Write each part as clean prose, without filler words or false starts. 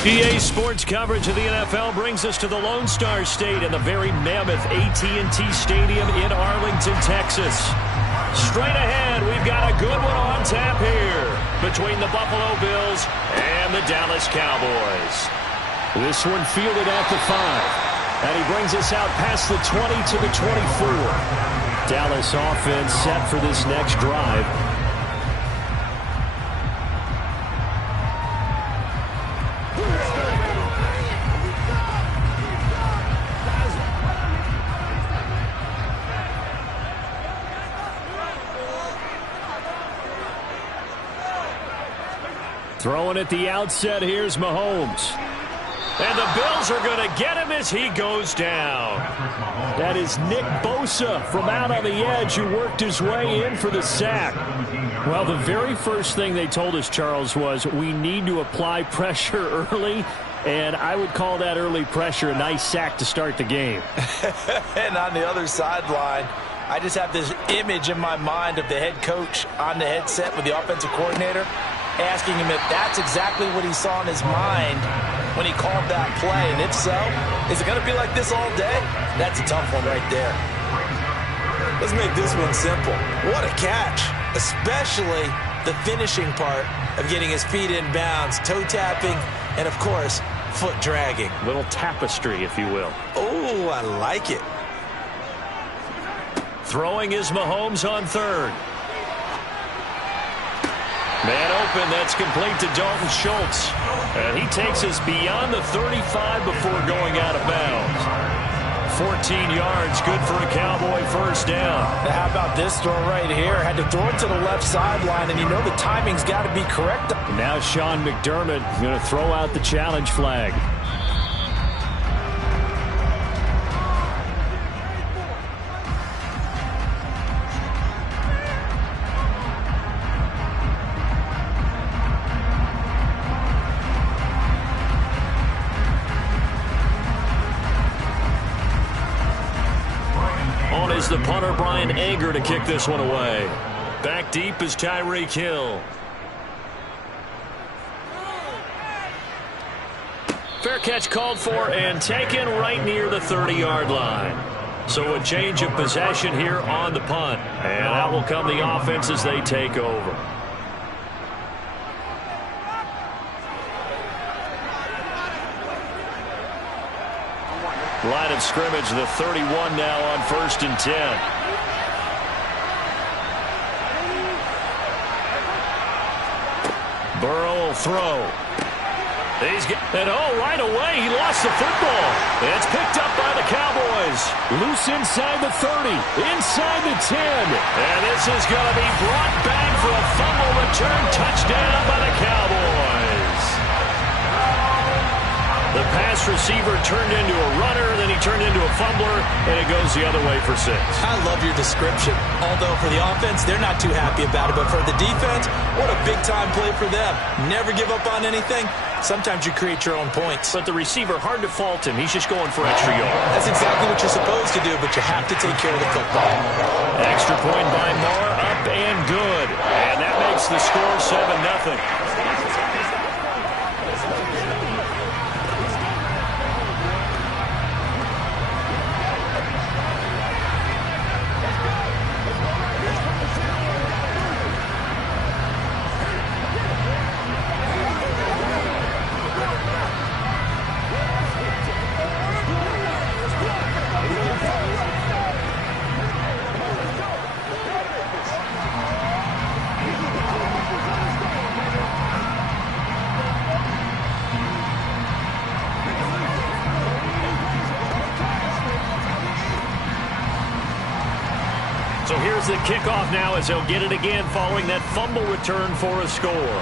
EA Sports coverage of the NFL brings us to the Lone Star State and the very mammoth AT&T Stadium in Arlington, Texas. Straight ahead, we've got a good one on tap here between the Buffalo Bills and the Dallas Cowboys. This one fielded at the 5, and he brings us out past the 20 to the 24. Dallas offense set for this next drive. Throwing at the outset, here's Mahomes. And the Bills are going to get him as he goes down. That is Nick Bosa from out on the edge who worked his way in for the sack. Well, the very first thing they told us, Charles, was we need to apply pressure early. And I would call that early pressure a nice sack to start the game. And on the other sideline, I just have this image in my mind of the head coach on the headset with the offensive coordinator, asking him if that's exactly what he saw in his mind when he called that play. And if so, is it going to be like this all day? That's a tough one right there. Let's make this one simple. What a catch, especially the finishing part of getting his feet in bounds, toe tapping, and of course, foot dragging. Little tapestry, if you will. Oh, I like it. Throwing is Mahomes on third. Man open, that's complete to Dalton Schultz. And he takes us beyond the 35 before going out of bounds. 14 yards, good for a Cowboy first down. Now how about this throw right here? Had to throw it to the left sideline, and you know the timing's got to be correct. Now Sean McDermott going to throw out the challenge flag. Is the punter Brian Anger to kick this one away. Back deep is Tyreek Hill. Fair catch called for and taken right near the 30-yard line. So a change of possession here on the punt. And out will come the offense as they take over. Line of scrimmage, the 31 now on 1st and 10. Burrow will throw. And right away, he lost the football. It's picked up by the Cowboys. Loose inside the 30, inside the 10. And this is going to be brought back for a fumble return touchdown by the Cowboys. The pass receiver turned into a runner, then he turned into a fumbler, and it goes the other way for 6. I love your description. Although for the offense, they're not too happy about it. But for the defense, what a big-time play for them. Never give up on anything. Sometimes you create your own points. But the receiver, hard to fault him. He's just going for extra yards. That's exactly what you're supposed to do, but you have to take care of the football. Extra point by Moore, up and good. And that makes the score 7-0. So here's the kickoff now as he'll get it again following that fumble return for a score.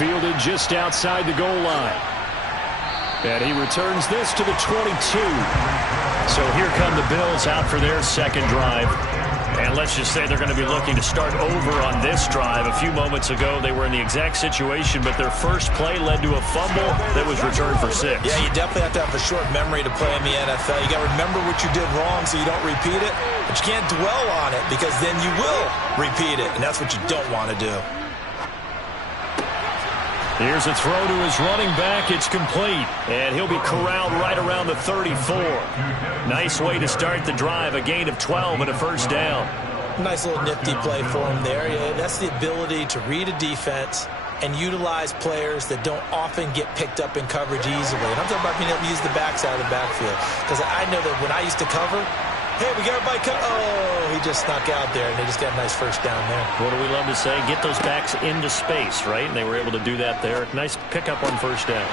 Fielded just outside the goal line. And he returns this to the 22. So here come the Bills out for their second drive. And let's just say they're going to be looking to start over on this drive. A few moments ago, they were in the exact situation, but their first play led to a fumble that was returned for 6. Yeah, you definitely have to have a short memory to play in the NFL. You got to remember what you did wrong so you don't repeat it, but you can't dwell on it because then you will repeat it, and that's what you don't want to do. Here's a throw to his running back. It's complete. And he'll be corralled right around the 34. Nice way to start the drive. A gain of 12 and a first down. Nice little nifty play for him there. Yeah, that's the ability to read a defense and utilize players that don't often get picked up in coverage easily. And I'm talking about being able to use the backside of the backfield. Because I know that when I used to cover, hey, we got everybody covered. Oh, he just snuck out there, and they just got a nice first down there. What do we love to say? Get those backs into space, right? And they were able to do that there. Nice pickup on first down.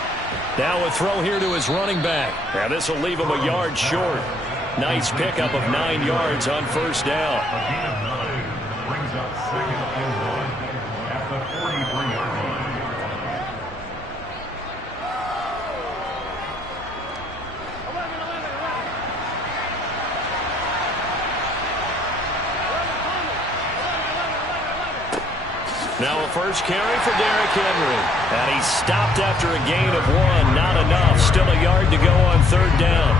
Now a throw here to his running back. Now this will leave him a yard short. Nice pickup of 9 yards on first down. Brings up second and 1 at the 43-yard line. Now a first carry for Derrick Henry. And he's stopped after a gain of 1. Not enough. Still a yard to go on third down.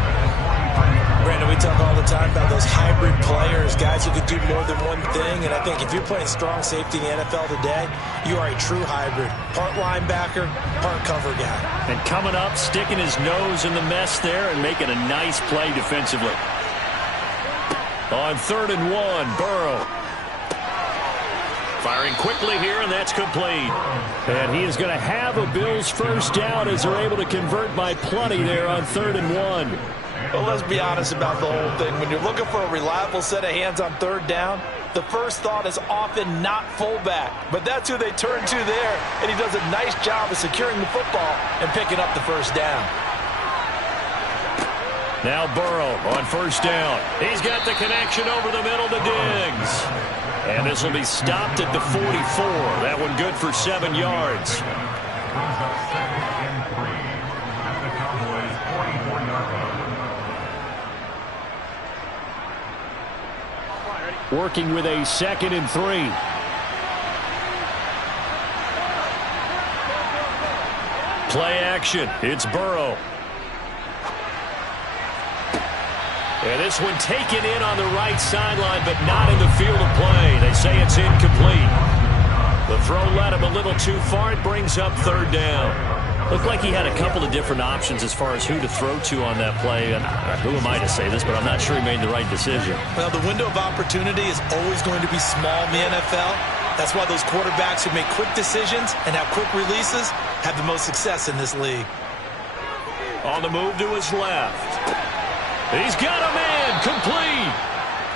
Brandon, we talk all the time about those hybrid players, guys who could do more than one thing. And I think if you're playing strong safety in the NFL today, you are a true hybrid. Part linebacker, part cover guy. And coming up, sticking his nose in the mess there and making a nice play defensively. On third and 1, Burrow. Firing quickly here, and that's complete. And he is going to have a Bills first down as they're able to convert by plenty there on third and 1. Well, let's be honest about the whole thing. When you're looking for a reliable set of hands on third down, the first thought is often not fullback. But that's who they turn to there, and he does a nice job of securing the football and picking up the first down. Now Burrow on first down. He's got the connection over the middle to Diggs. And this will be stopped at the 44. That one good for 7 yards. Brings up second and 3 at the Cowboys' 44-yard line. Working with a second and 3. Play action. It's Burrow. And this one taken in on the right sideline, but not in the field of play. They say it's incomplete. The throw led him a little too far. It brings up third down. Looked like he had a couple of different options as far as who to throw to on that play. And who am I to say this, but I'm not sure he made the right decision. Well, the window of opportunity is always going to be small in the NFL. That's why those quarterbacks who make quick decisions and have quick releases have the most success in this league. On the move to his left. He's got a man complete.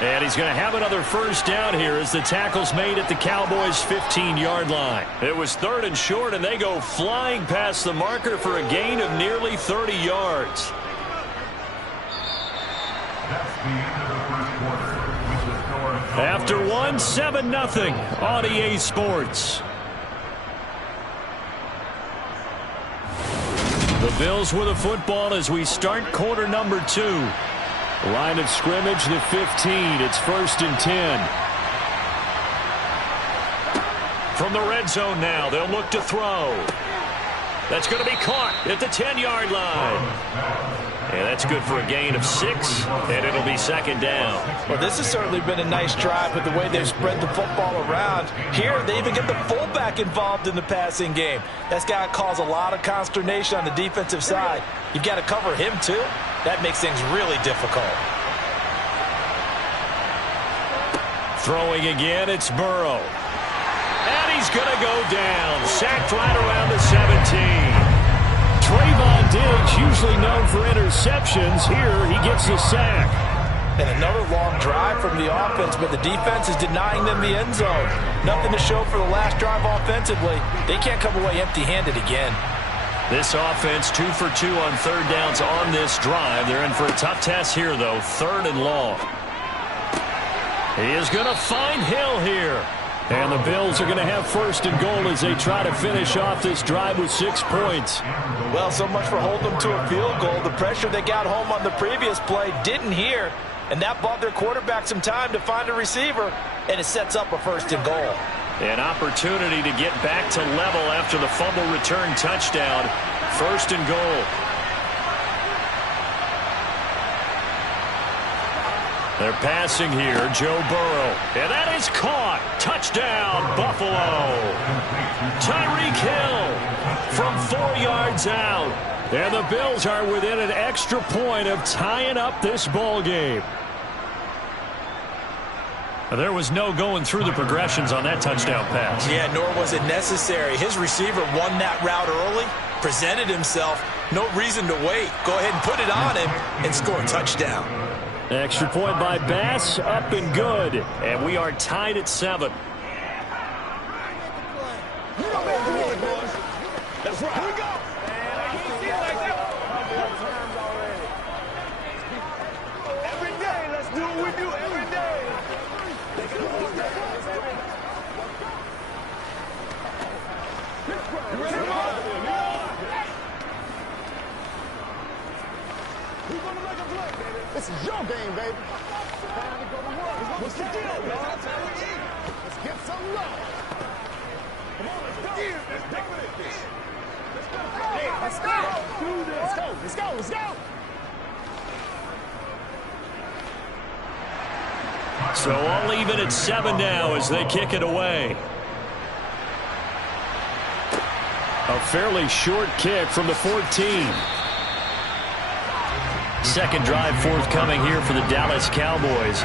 And he's going to have another first down here as the tackle's made at the Cowboys' 15-yard line. It was third and short, and they go flying past the marker for a gain of nearly 30 yards. That's the end of the first quarter, with the score After 7-0 on EA Sports. The Bills with a football as we start quarter number 2. Line of scrimmage, the 15. It's first and 10. From the red zone now, they'll look to throw. That's going to be caught at the 10-yard line. And that's good for a gain of 6, and it'll be second down. Well, this has certainly been a nice drive with the way they've spread the football around. Here, they even get the fullback involved in the passing game. That's got to cause a lot of consternation on the defensive side. You've got to cover him, too. That makes things really difficult. Throwing again, it's Burrow. And he's going to go down. Sacked right around the 17. Trayvon Diggs, usually known for interceptions. Here, he gets the sack. And another long drive from the offense, but the defense is denying them the end zone. Nothing to show for the last drive offensively. They can't come away empty-handed again. This offense 2 for 2 on third downs on this drive. They're in for a tough test here, though. Third and long. He is going to find Hill here. And the Bills are going to have first and goal as they try to finish off this drive with 6 points. Well, so much for holding them to a field goal. The pressure they got home on the previous play didn't hear, and that bought their quarterback some time to find a receiver, and it sets up a first and goal. An opportunity to get back to level after the fumble return touchdown. First and goal. They're passing here, Joe Burrow. And that is caught. Touchdown, Buffalo. Tyreek Hill from 4 yards out. And the Bills are within an extra point of tying up this ball game. There was no going through the progressions on that touchdown pass. Yeah, nor was it necessary. His receiver won that route early, presented himself. No reason to wait. Go ahead and put it on him and score a touchdown. Extra point by Bass, up and good. And we are tied at 7. That's right. Here we go. Every day, let's do what we do every day. This is your game, baby. Time to go to work. What's the deal, man? That's how we eat. Let's get some love. Come on, let's go. Let's dominate this. Let's go. Let's go. Let's go. Let's go. Let's go. So all even at 7 now as they kick it away. A fairly short kick from the 14. Second drive forthcoming here for the Dallas Cowboys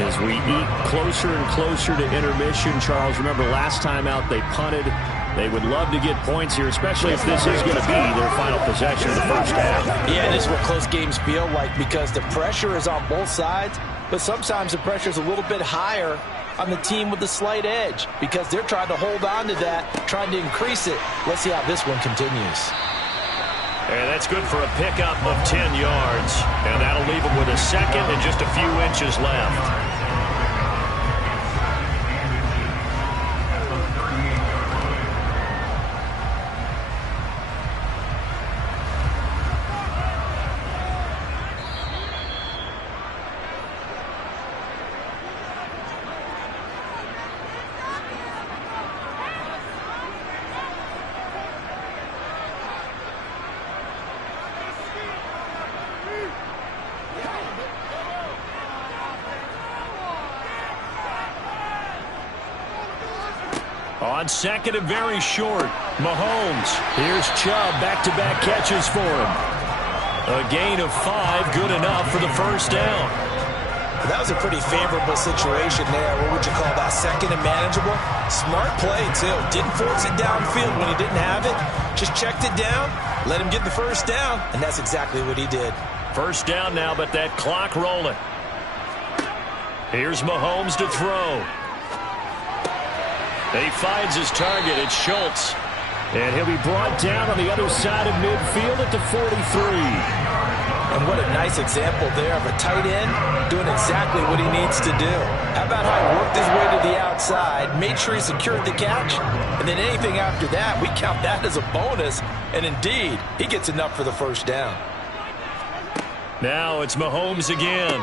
as we eat closer and closer to intermission. Charles, remember last time out they punted. They would love to get points here, especially if this is going to be their final possession of the first half. Yeah, this is what close games feel like because the pressure is on both sides, but sometimes the pressure is a little bit higher on the team with the slight edge because they're trying to hold on to that, trying to increase it. Let's see how this one continues. And that's good for a pickup of 10 yards. And that'll leave them with a second and just a few inches left. On second and very short, Mahomes. Here's Chubb, back-to-back catches for him. A gain of 5, good enough for the first down. That was a pretty favorable situation there. What would you call that? Second and manageable? Smart play, too. Didn't force it downfield when he didn't have it. Just checked it down, let him get the first down, and that's exactly what he did. First down now, but that clock rolling. Here's Mahomes to throw. He finds his target. It's Schultz. And he'll be brought down on the other side of midfield at the 43. And what a nice example there of a tight end doing exactly what he needs to do. How about how he worked his way to the outside, made sure he secured the catch, and then anything after that, we count that as a bonus. And indeed, he gets enough for the first down. Now it's Mahomes again.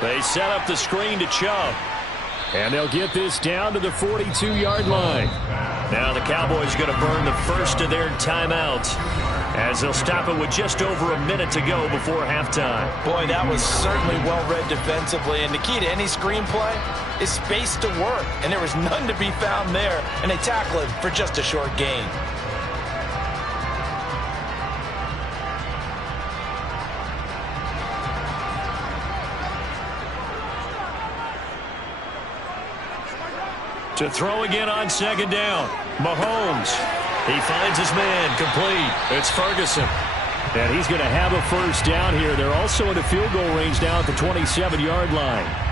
They set up the screen to Chubb. And they'll get this down to the 42-yard line. Now the Cowboys going to burn the first of their timeouts as they'll stop it with just over a minute to go before halftime. Boy, that was certainly well-read defensively. And the key to any screenplay is space to work. And there was none to be found there. And they tackle him for just a short gain. To throw again on second down. Mahomes. He finds his man complete. It's Ferguson. And he's going to have a first down here. They're also in the field goal range now at the 27-yard line.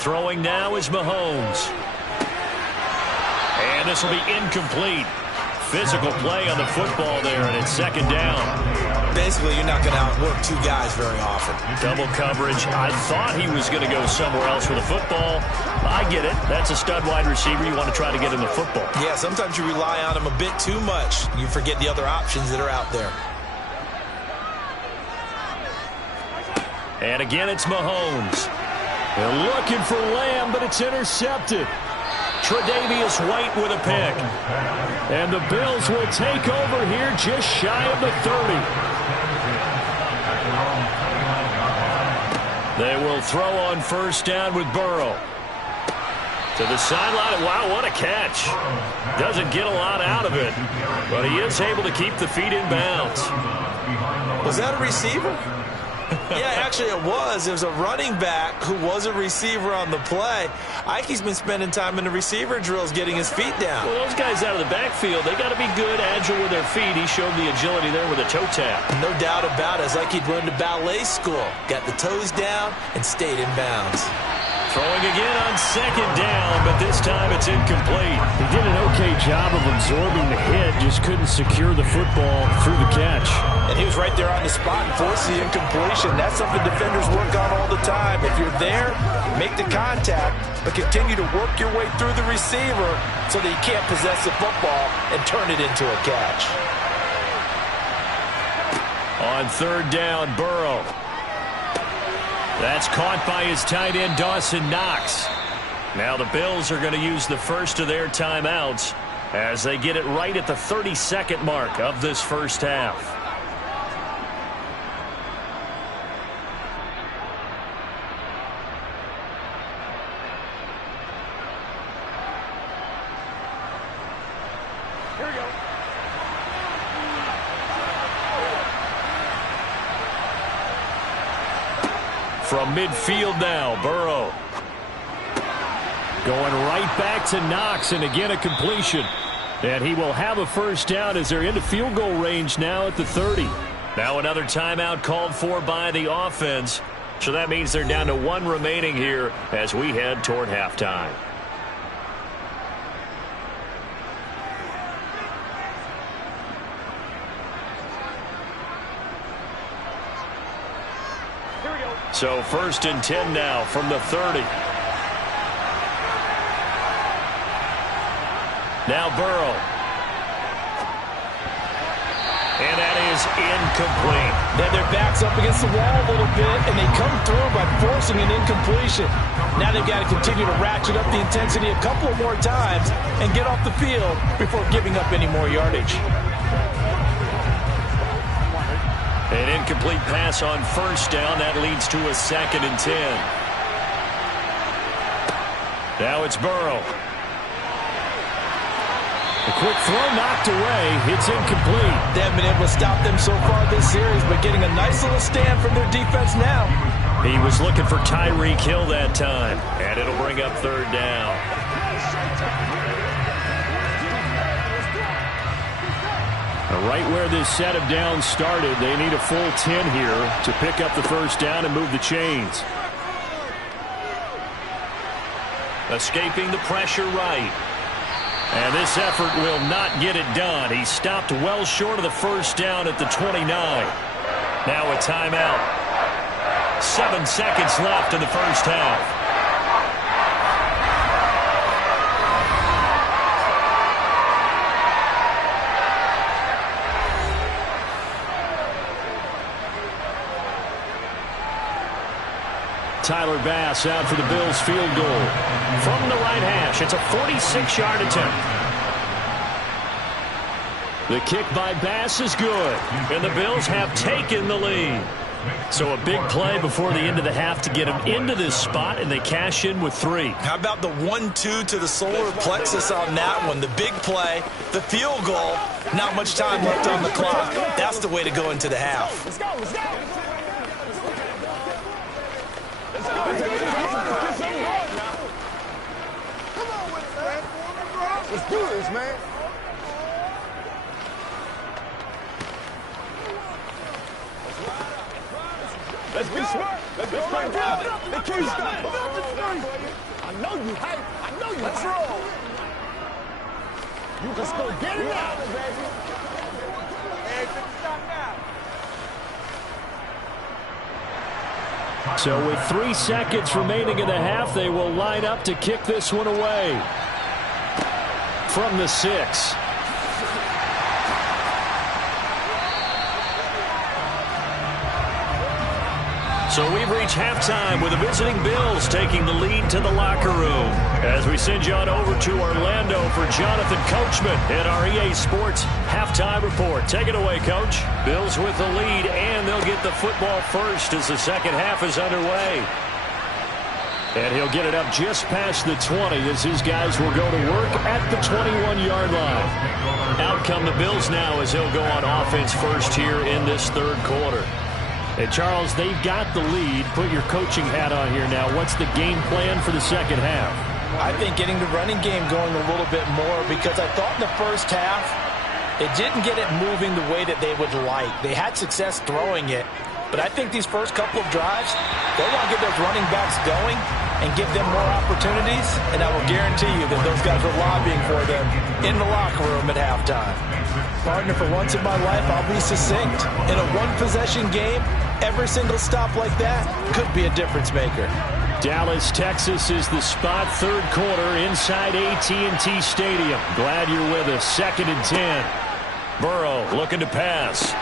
Throwing now is Mahomes. And this will be incomplete. Physical play on the football there, and it's second down. Basically, you're not going to outwork two guys very often. Double coverage. I thought he was going to go somewhere else with the football. I get it. That's a stud wide receiver. You want to try to get him the football. Yeah, sometimes you rely on him a bit too much. You forget the other options that are out there. And again, it's Mahomes. They're looking for Lamb, but it's intercepted. Tre'Davious White with a pick. And the Bills will take over here just shy of the 30. They will throw on first down with Burrow. To the sideline. Wow, what a catch. Doesn't get a lot out of it, but he is able to keep the feet in bounds. Was that a receiver? Yeah, actually it was. It was a running back who was a receiver on the play. Ike's been spending time in the receiver drills getting his feet down. Well, those guys out of the backfield, they got to be good, agile with their feet. He showed the agility there with a toe tap. No doubt about it. It's like he'd run to ballet school. Got the toes down and stayed in bounds. Throwing again on second down, but this time it's incomplete. He did an okay job of absorbing the hit, just couldn't secure the football through the catch. And he was right there on the spot and forced the incompletion. That's something defenders work on all the time. If you're there, make the contact, but continue to work your way through the receiver so that you can't possess the football and turn it into a catch. On third down, Burrow. That's caught by his tight end, Dawson Knox. Now the Bills are going to use the first of their timeouts as they get it right at the 32nd mark of this first half. Here we go. From midfield now, Burrow. Going right back to Knox, and again a completion. And he will have a first down as they're into field goal range now at the 30. Now another timeout called for by the offense. So that means they're down to one remaining here as we head toward halftime. So first and 10 now from the 30. Now Burrow. And that is incomplete. Then their back's up against the wall a little bit, and they come through by forcing an incompletion. Now they've got to continue to ratchet up the intensity a couple more times and get off the field before giving up any more yardage. An incomplete pass on first down. That leads to a 2nd and 10. Now it's Burrow. A quick throw knocked away. It's incomplete. They haven't been able to stop them so far this series, but getting a nice little stand from their defense now. He was looking for Tyreek Hill that time, and it'll bring up third down. Right where this set of downs started, they need a full 10 here to pick up the first down and move the chains. Escaping the pressure right. And this effort will not get it done. He stopped well short of the first down at the 29. Now a timeout. 7 seconds left in the first half. Tyler Bass out for the Bills field goal. From the right hash, it's a 46-yard attempt. The kick by Bass is good, and the Bills have taken the lead. So a big play before the end of the half to get them into this spot, and they cash in with 3. How about the 1-2 to the solar plexus on that one? The big play, the field goal, not much time left on the clock. That's the way to go into the half. Let's go, let's go. Let's do this, man. Let's be smart. Let's go right down. They can't stop us. I know you hype. I know you. Let's roll. You just go get it now, baby. Hey, stop now. So with 3 seconds remaining in the half, they will line up to kick this one away. From the 6. So we've reached halftime with the visiting Bills taking the lead to the locker room. As we send you on over to Orlando for Jonathan Coachman at our EA Sports Halftime Report. Take it away, Coach. Bills with the lead, and they'll get the football first as the second half is underway. And he'll get it up just past the 20 as his guys will go to work at the 21-yard line. Out come the Bills now as he'll go on offense first here in this third quarter. And, Charles, they've got the lead. Put your coaching hat on here now. What's the game plan for the second half? I think getting the running game going a little bit more, because I thought in the first half it didn't get it moving the way that they would like. They had success throwing it, but I think these first couple of drives, they want to get those running backs going and give them more opportunities, and I will guarantee you that those guys are lobbying for them in the locker room at halftime. Partner, for once in my life, I'll be succinct. In a one-possession game, every single stop like that could be a difference maker. Dallas, Texas is the spot, third quarter inside AT&T Stadium. Glad you're with us. 2nd and 10. Burrow looking to pass.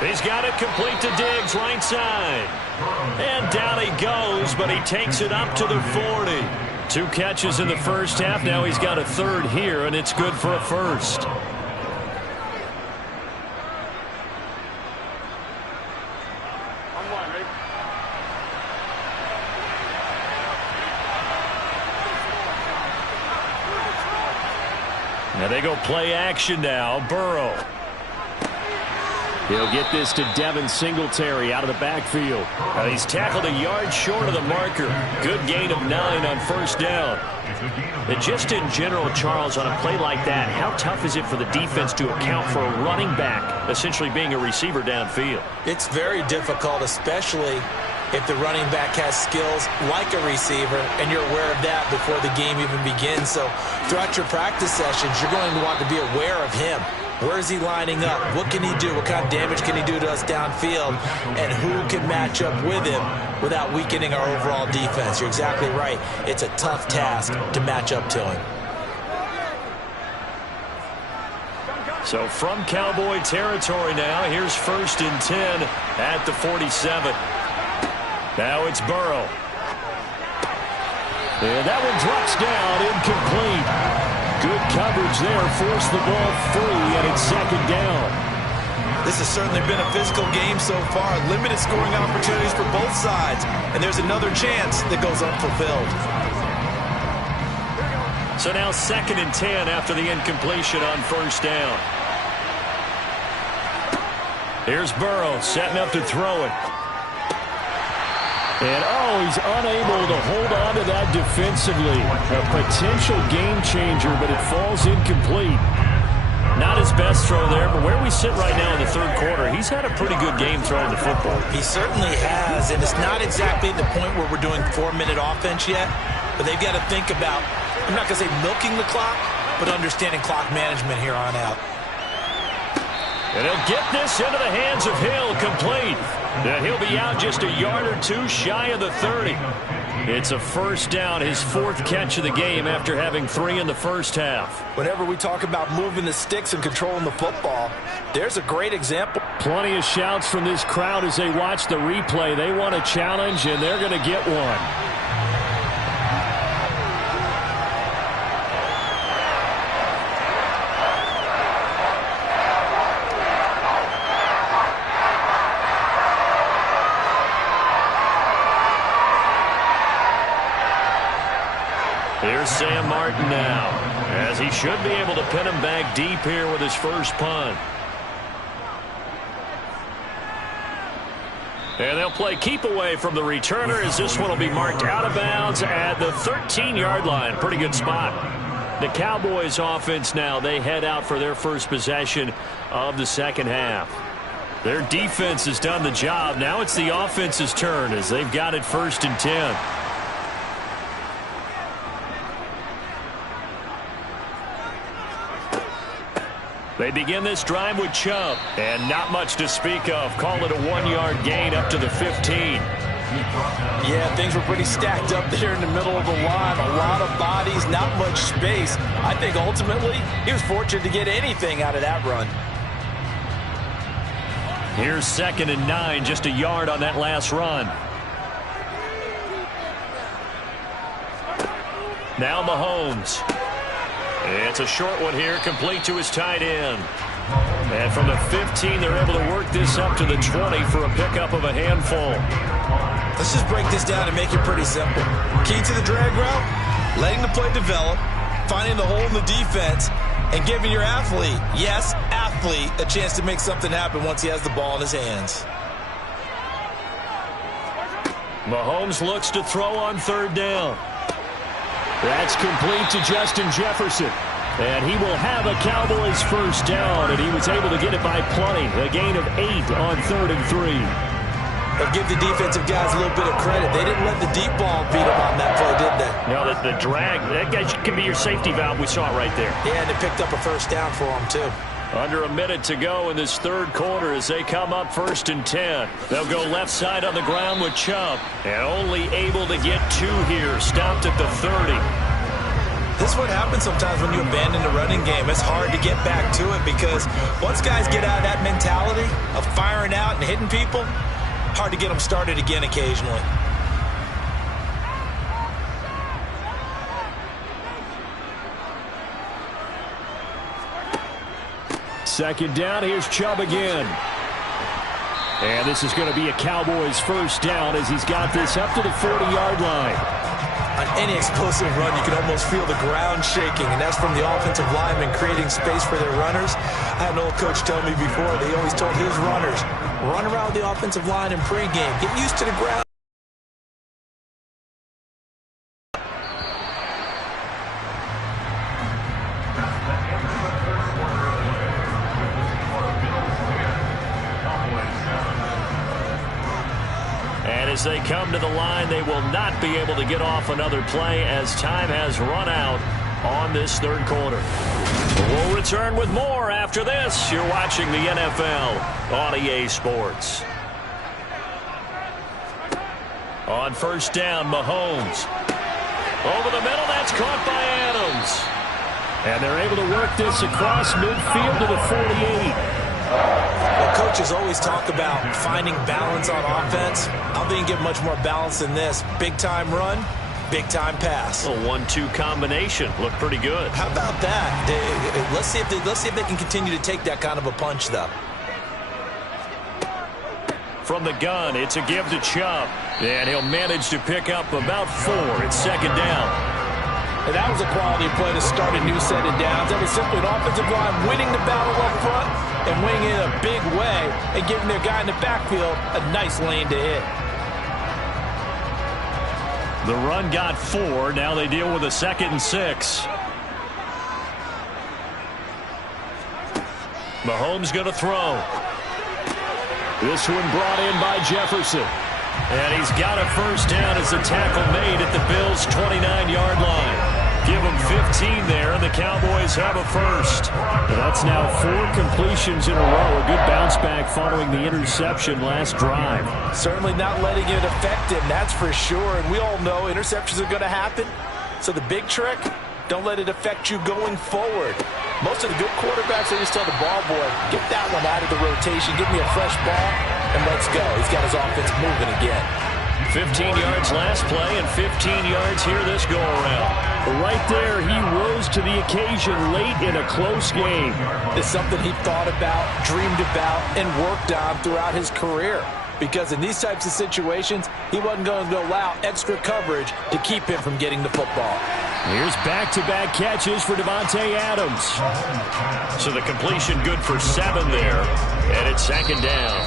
He's got it complete to Diggs, right side. And down he goes, but he takes it up to the 40. 2 catches in the first half. Now he's got a third here, and it's good for a first. Now they go play action now. Burrow. He'll get this to Devin Singletary out of the backfield. Now he's tackled a yard short of the marker. Good gain of 9 on first down. And just in general, Charles, on a play like that, how tough is it for the defense to account for a running back essentially being a receiver downfield? It's very difficult, especially if the running back has skills like a receiver, and you're aware of that before the game even begins. So throughout your practice sessions, you're going to want to be aware of him. Where is he lining up? What can he do? What kind of damage can he do to us downfield? And who can match up with him without weakening our overall defense? You're exactly right. It's a tough task to match up to him. So from Cowboy territory now, here's 1st and 10 at the 47. Now it's Burrow. And that one drops down, incomplete. Good coverage there, forced the ball free, and it's 2nd down. This has certainly been a physical game so far. Limited scoring opportunities for both sides, and there's another chance that goes unfulfilled. So now 2nd and 10 after the incompletion on first down. Here's Burrow setting up to throw it. And, he's unable to hold on to that defensively. A potential game changer, but it falls incomplete. Not his best throw there, but where we sit right now in the third quarter, he's had a pretty good game throwing the football. He certainly has, and it's not exactly the point where we're doing 4-minute offense yet, but they've got to think about, I'm not going to say milking the clock, but understanding clock management here on out. And he'll get this into the hands of Hill, complete. And he'll be out just a yard or 2 shy of the 30. It's a first down, his 4th catch of the game after having 3 in the first half. Whenever we talk about moving the sticks and controlling the football, there's a great example. Plenty of shouts from this crowd as they watch the replay. They want a challenge, and they're going to get one. Here's Sam Martin now, as he should be able to pin him back deep here with his first punt. And they'll play keep away from the returner as this one will be marked out of bounds at the 13-yard line. Pretty good spot. The Cowboys offense now, they head out for their first possession of the second half. Their defense has done the job. Now it's the offense's turn as they've got it 1st and 10. They begin this drive with Chubb, and not much to speak of. Call it a 1-yard gain up to the 15. Yeah, things were pretty stacked up there in the middle of the line. A lot of bodies, not much space. I think ultimately he was fortunate to get anything out of that run. Here's 2nd and 9, just a yard on that last run. Now Mahomes. It's a short one here, complete to his tight end. And from the 15, they're able to work this up to the 20 for a pickup of a handful. Let's just break this down and make it pretty simple. Key to the drag route, letting the play develop, finding the hole in the defense, and giving your athlete, yes, athlete, a chance to make something happen once he has the ball in his hands. Mahomes looks to throw on third down. That's complete to Justin Jefferson. And he will have a Cowboys first down, and he was able to get it by plenty. A gain of 8 on 3rd and 3. But give the defensive guys a little bit of credit. They didn't let the deep ball beat them on that play, did they? No, the drag, that guy can be your safety valve. We saw it right there. Yeah, and they picked up a first down for them, too. Under a minute to go in this third quarter as they come up 1st and 10. They'll go left side on the ground with Chubb. And only able to get 2 here. Stopped at the 30. This is what happens sometimes when you abandon the running game. It's hard to get back to it because once guys get out of that mentality of firing out and hitting people, hard to get them started again occasionally. Second down, here's Chubb again. And this is going to be a Cowboys first down as he's got this up to the 40-yard line. On any explosive run, you can almost feel the ground shaking, and that's from the offensive linemen creating space for their runners. I had an old coach tell me before, they always told his runners, run around the offensive line in pregame. Get used to the ground. As they come to the line, they will not be able to get off another play as time has run out on this third quarter. We'll return with more after this. You're watching the NFL on EA Sports. On first down, Mahomes. Over the middle, that's caught by Adams. And they're able to work this across midfield to the 48. Well, coaches always talk about finding balance on offense. I don't think you get much more balance than this. Big-time run, big-time pass. A 1-2 combination. Looked pretty good. How about that? Let's see if they can continue to take that kind of a punch, though. From the gun, it's a give to Chubb. And he'll manage to pick up about 4. It's second down. And that was a quality play to start a new set of downs. That was simply an offensive line winning the battle up front and winning it in a big way and giving their guy in the backfield a nice lane to hit. The run got 4. Now they deal with a 2nd and 6. Mahomes going to throw. This one brought in by Jefferson. And he's got a first down as the tackle made at the Bills' 29-yard line. Give them 15 there, and the Cowboys have a first. That's now 4 completions in a row. A good bounce back following the interception last drive. Certainly not letting it affect him, that's for sure. And we all know interceptions are going to happen. So the big trick, don't let it affect you going forward. Most of the good quarterbacks, they just tell the ball boy, get that one out of the rotation, give me a fresh ball, and let's go. He's got his offense moving again. 15 yards last play and 15 yards here this go-around. Right there, he rose to the occasion late in a close game. It's something he thought about, dreamed about, and worked on throughout his career. Because in these types of situations, he wasn't going to allow extra coverage to keep him from getting the football. Here's back-to-back catches for Davante Adams. So the completion good for 7 there. And it's second down.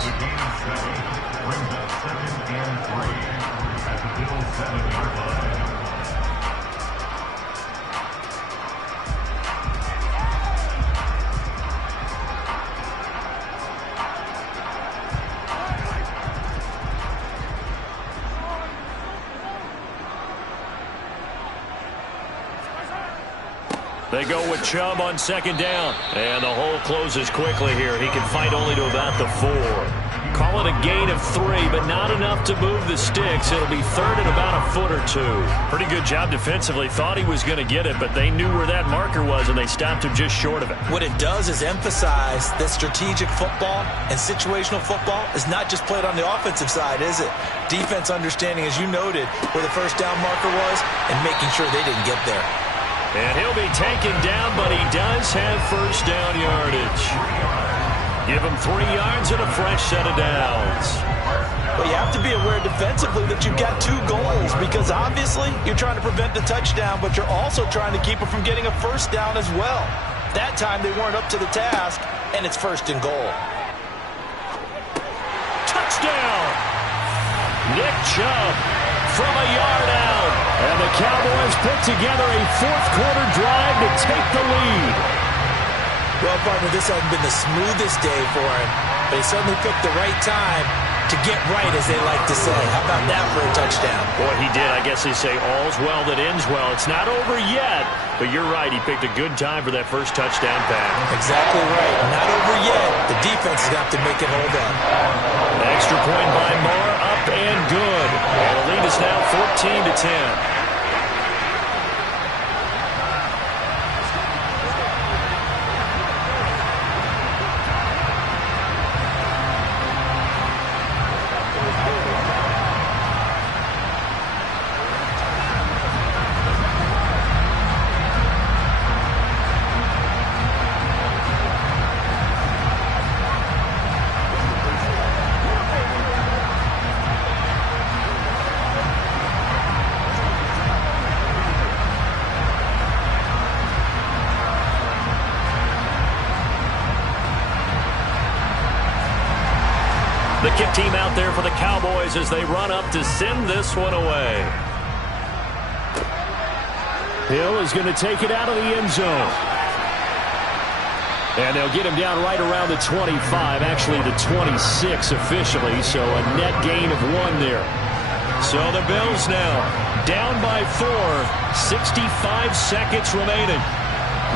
They go with Chubb on second down. And the hole closes quickly here. He can fight only to about the 4. Call call it a gain of 3, but not enough to move the sticks. It'll be third and about a foot or 2. Pretty good job defensively. Thought he was going to get it, but they knew where that marker was, and they stopped him just short of it. What it does is emphasize that strategic football and situational football is not just played on the offensive side, is it? Defense understanding, as you noted, where the first down marker was and making sure they didn't get there. And he'll be taken down, but he does have first down yardage. Give him 3 yards and a fresh set of downs. Well, you have to be aware defensively that you've got 2 goals because obviously you're trying to prevent the touchdown, but you're also trying to keep it from getting a first down as well. That time they weren't up to the task, and it's first and goal. Touchdown! Nick Chubb from a yard out. And the Cowboys put together a fourth-quarter drive to take the lead. Well, partner, this hasn't been the smoothest day for him, but he suddenly picked the right time to get right, as they like to say. How about that for a touchdown? Boy, he did. I guess they say all's well that ends well. It's not over yet, but you're right. He picked a good time for that first touchdown pass. Exactly right. Not over yet. The defense is going to have to make it hold up. An extra point by Moore, up and good. And the lead is now 14-10. The kick team out there for the Cowboys as they run up to send this one away. Hill is going to take it out of the end zone. And they'll get him down right around the 25, actually the 26 officially, so a net gain of 1 there. So the Bills now down by 4, 65 seconds remaining.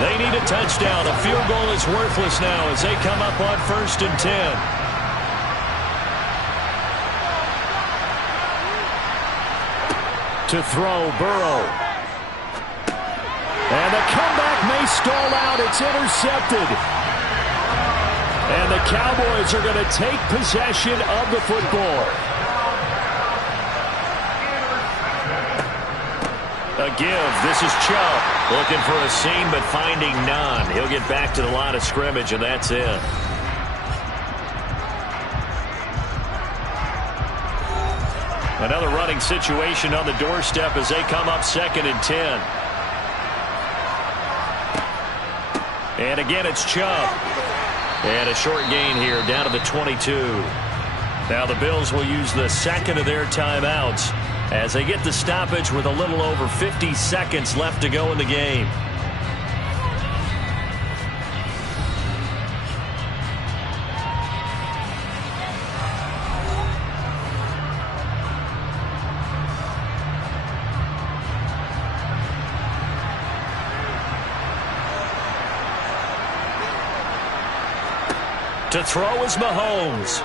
They need a touchdown. A field goal is worthless now as they come up on 1st and 10. To throw, Burrow. And the comeback may stall out. It's intercepted. And the Cowboys are going to take possession of the football. A give. This is Chubb looking for a seam but finding none. He'll get back to the line of scrimmage, and that's it. Another running situation on the doorstep as they come up 2nd and 10. And again, it's Chubb. And a short gain here down to the 22. Now the Bills will use the second of their timeouts as they get the stoppage with a little over 50 seconds left to go in the game. To throw is Mahomes.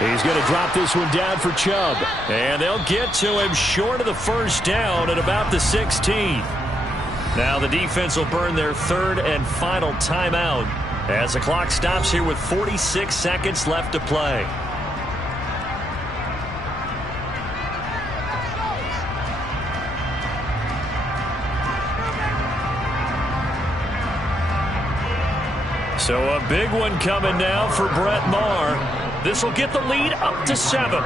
He's going to drop this one down for Chubb. And they'll get to him short of the first down at about the 16th. Now the defense will burn their 3rd and final timeout as the clock stops here with 46 seconds left to play. So a big one coming now for Brett Maher. This will get the lead up to 7.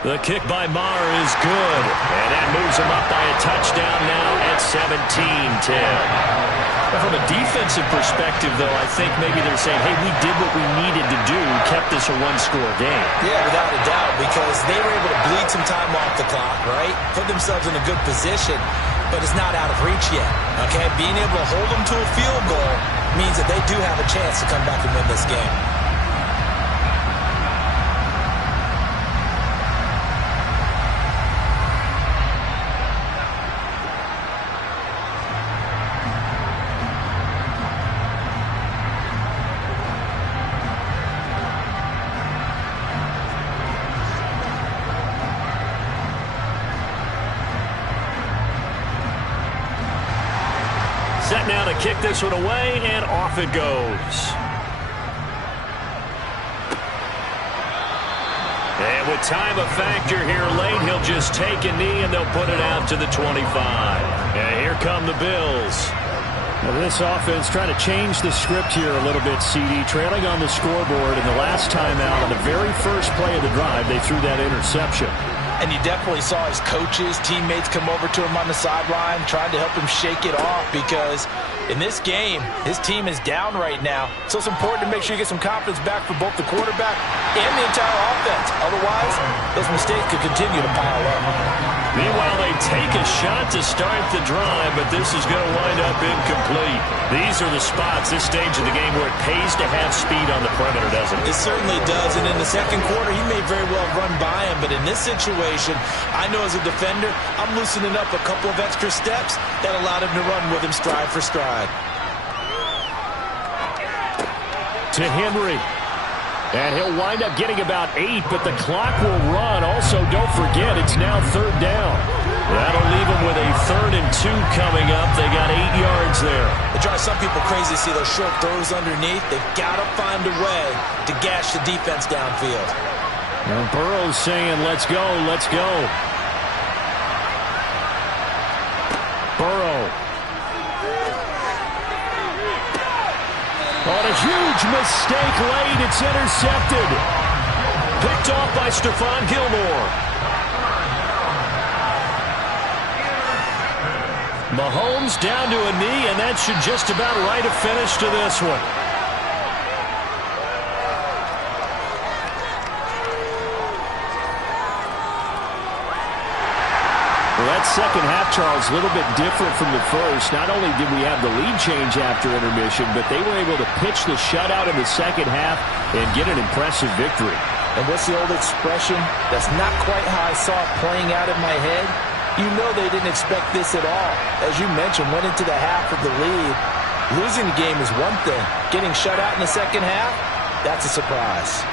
The kick by Maher is good. And that moves him up by a touchdown now at 17-10. From a defensive perspective, though, I think maybe they're saying, hey, we did what we needed to do, kept this a 1-score game. Yeah, without a doubt, because they were able to bleed some time off the clock, right? Put themselves in a good position, but it's not out of reach yet, okay? Being able to hold them to a field goal means that they do have a chance to come back and win this game. kick this one away, and off it goes. And with time a factor here late, he'll just take a knee, and they'll put it out to the 25. And here come the Bills. Now this offense trying to change the script here a little bit, CD. Trailing on the scoreboard, and the last time out on the very first play of the drive, they threw that interception. And you definitely saw his coaches, teammates come over to him on the sideline, trying to help him shake it off, because in this game, his team is down right now. So it's important to make sure you get some confidence back for both the quarterback and the entire offense. Otherwise, those mistakes could continue to pile up. Meanwhile, they take a shot to start the drive, but this is going to wind up incomplete. These are the spots, this stage of the game, where it pays to have speed on the perimeter, doesn't it? It certainly does, and in the second quarter, he may very well run by him, but in this situation, I know as a defender, I'm loosening up a couple of extra steps that allowed him to run with him stride for stride. To Henry. And he'll wind up getting about 8, but the clock will run. Also, don't forget, it's now third down. That'll leave them with a 3rd and 2 coming up. They got 8 yards there. It drives some people crazy to see those short throws underneath. They've got to find a way to gash the defense downfield. Now Burrow's saying, let's go, let's go. Burrow. On a huge mistake late, it's intercepted. Picked off by Stephon Gilmore. Mahomes down to a knee, and that should just about write a finish to this one. Well, that second half, Charles, a little bit different from the first. Not only did we have the lead change after intermission, but they were able to pitch the shutout in the second half and get an impressive victory. And what's the old expression? That's not quite how I saw it playing out in my head. You know they didn't expect this at all. As you mentioned, went into the half of the lead. Losing the game is one thing. Getting shut out in the second half, that's a surprise.